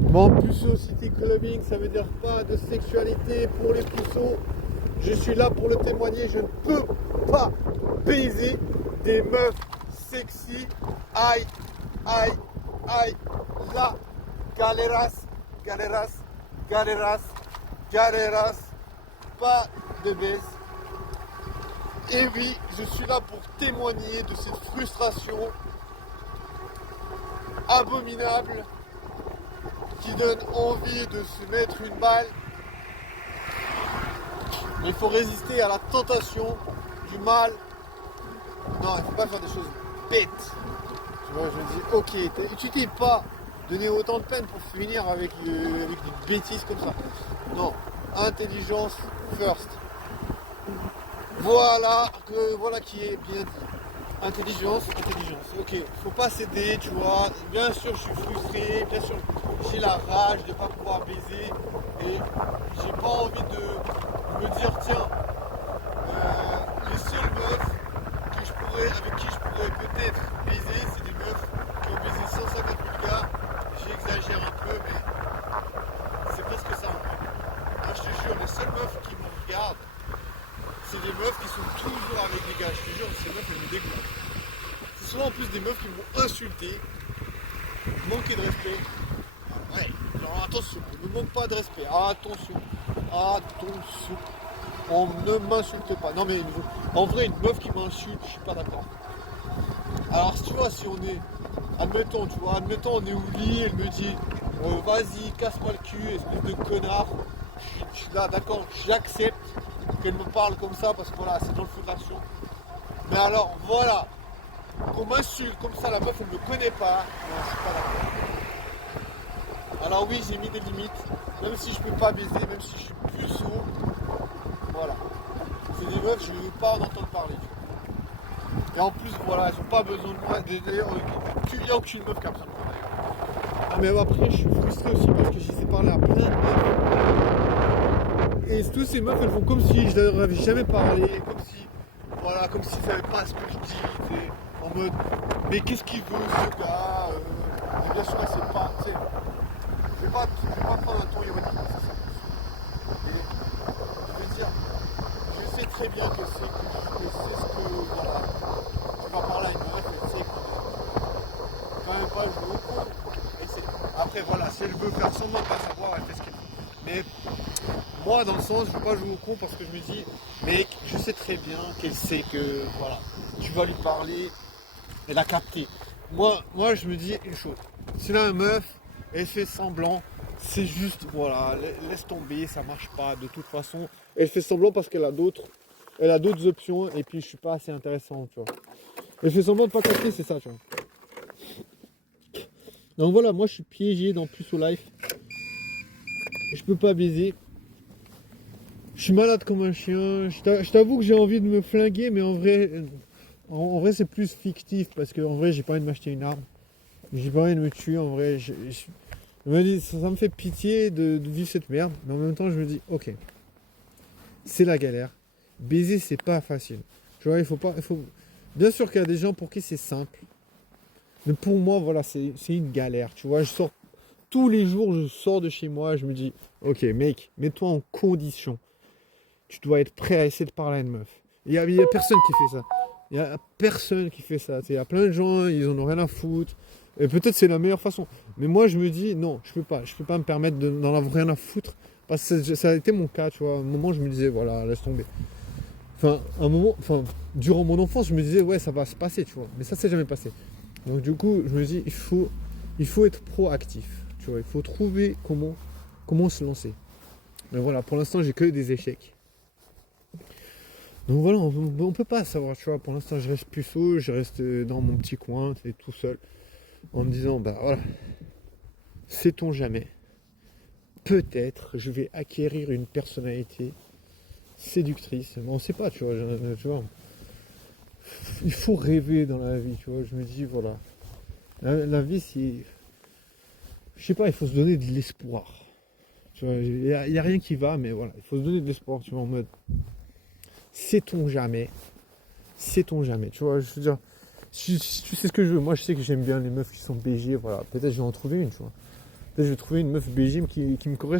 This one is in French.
Bon, puceau city clubbing, ça veut dire pas de sexualité pour les puceaux. Je suis là pour le témoigner, je ne peux pas baiser des meufs sexy. Aïe, aïe, aïe, la galeras, galeras, galeras, galeras, pas de baisse. Et oui, je suis là pour témoigner de cette frustration abominable qui donne envie de se mettre une balle. Mais il faut résister à la tentation du mal. Non, il ne faut pas faire des choses bêtes. Tu vois, je me dis, ok, tu t'es pas donné autant de peine pour finir avec des bêtises comme ça. Non, intelligence first. Voilà qui est bien dit. Intelligence, ok, faut pas céder, tu vois. Bien sûr, je suis frustré, bien sûr, j'ai la rage de ne pas pouvoir baiser et j'ai pas envie de me dire, tiens, les seules meufs avec qui je pourrais peut-être baiser, c'est des meufs qui ont baisé 150 000 gars. J'exagère un peu, mais c'est presque ça en fait. Moi, je te jure, les seules meufs qui me regardent, c'est des meufs qui sont toujours avec des gars. Je te jure, ces meufs, elles me dégoûtent. C'est souvent en plus des meufs qui m'ont insulté, manqué de respect. Ouais, genre attention, on ne manque pas de respect. Attention, attention. On ne m'insulte pas. Non mais en vrai, une meuf qui m'insulte, je suis pas d'accord. Alors si tu vois, si on est, admettons, on est au lit, elle me dit, vas-y, casse-moi le cul, espèce de connard. Je suis là, d'accord, j'accepte qu'elle me parle comme ça parce que voilà, c'est dans le feu de l'action. Mais alors, voilà, qu'on m'insulte comme ça, la meuf, elle ne me connaît pas. Non, je suis pas d'accord. Alors oui, j'ai mis des limites, même si je peux pas baiser, même si je suis plus sourd. Voilà. C'est des meufs, je ne veux pas en entendre parler. Et en plus, voilà, elles n'ont pas besoin de moi. D'ailleurs, il n'y a aucune meuf qui a besoin de moi d'ailleurs. Ah, mais après, je suis frustré aussi parce que j'essaie de parler à plein de meufs. Et toutes ces meufs, elles font comme si je leur avais jamais parlé, comme s'ils ne savaient pas ce que je dis. En mode, mais qu'est-ce qu'il veut ce gars et bien sûr, c'est pas. Je vais pas prendre un ton ironique, c'est ça. Et je veux dire, je sais très bien que c'est ce que. Voilà. Tu vas parler à une meuf, elle sait qu'on est quand même pas joué au con. Après, voilà, si elle veut faire semblant de pas savoir, elle fait ce qu'elle veut. Mais moi, dans le sens, je veux pas jouer au con parce que je me dis, mec, je sais très bien qu'elle sait que, voilà, tu vas lui parler, elle a capté. Moi, je me dis une chose. Si là, une meuf, elle fait semblant, c'est juste, voilà, laisse tomber, ça marche pas. De toute façon, elle fait semblant parce qu'elle a d'autres options et puis je suis pas assez intéressant, tu vois. Elle fait semblant de pas capter, c'est ça, tu vois. Donc voilà, moi je suis piégé dans Puceau Life. Je peux pas baiser. Je suis malade comme un chien. Je t'avoue que j'ai envie de me flinguer, mais en vrai c'est plus fictif parce que en vrai j'ai pas envie de m'acheter une arme. J'ai pas envie de me tuer en vrai. Je me dis, ça me fait pitié de vivre cette merde, mais en même temps je me dis, ok, c'est la galère. Baiser c'est pas facile. Tu vois, bien sûr qu'il y a des gens pour qui c'est simple. Mais pour moi, voilà, c'est une galère. Tu vois, tous les jours, je sors de chez moi, je me dis, ok, mec, mets-toi en condition. Tu dois être prêt à essayer de parler à une meuf. Il y a personne qui fait ça. Il y a personne qui fait ça. Il y a plein de gens, ils en ont rien à foutre. Et peut-être c'est la meilleure façon. Mais moi, je me dis, non, je peux pas. Je peux pas me permettre d'en avoir rien à foutre. Parce que ça a été mon cas, tu vois. À un moment, je me disais, voilà, laisse tomber. Durant mon enfance, je me disais, ouais, ça va se passer, tu vois. Mais ça s'est jamais passé. Donc du coup, je me dis, il faut être proactif. Tu vois, il faut trouver comment se lancer. Mais voilà, pour l'instant, j'ai que des échecs. Donc voilà, on peut pas savoir, tu vois. Pour l'instant, je reste puceau, je reste dans mon petit coin, tout seul, en me disant, bah voilà, sait-on jamais. Peut-être, je vais acquérir une personnalité séductrice. Mais on sait pas, tu vois. Il faut rêver dans la vie, tu vois. Je me dis, voilà. La vie, c'est... Je sais pas, il faut se donner de l'espoir. Tu vois, il y a rien qui va, mais voilà, il faut se donner de l'espoir, tu vois, en mode... Sait-on jamais. Tu vois, je veux dire... Tu sais ce que je veux. Moi, je sais que j'aime bien les meufs qui sont BG, voilà. Peut-être je vais en trouver une, tu vois. Là, je vais trouver une meuf BGM qui me correspond.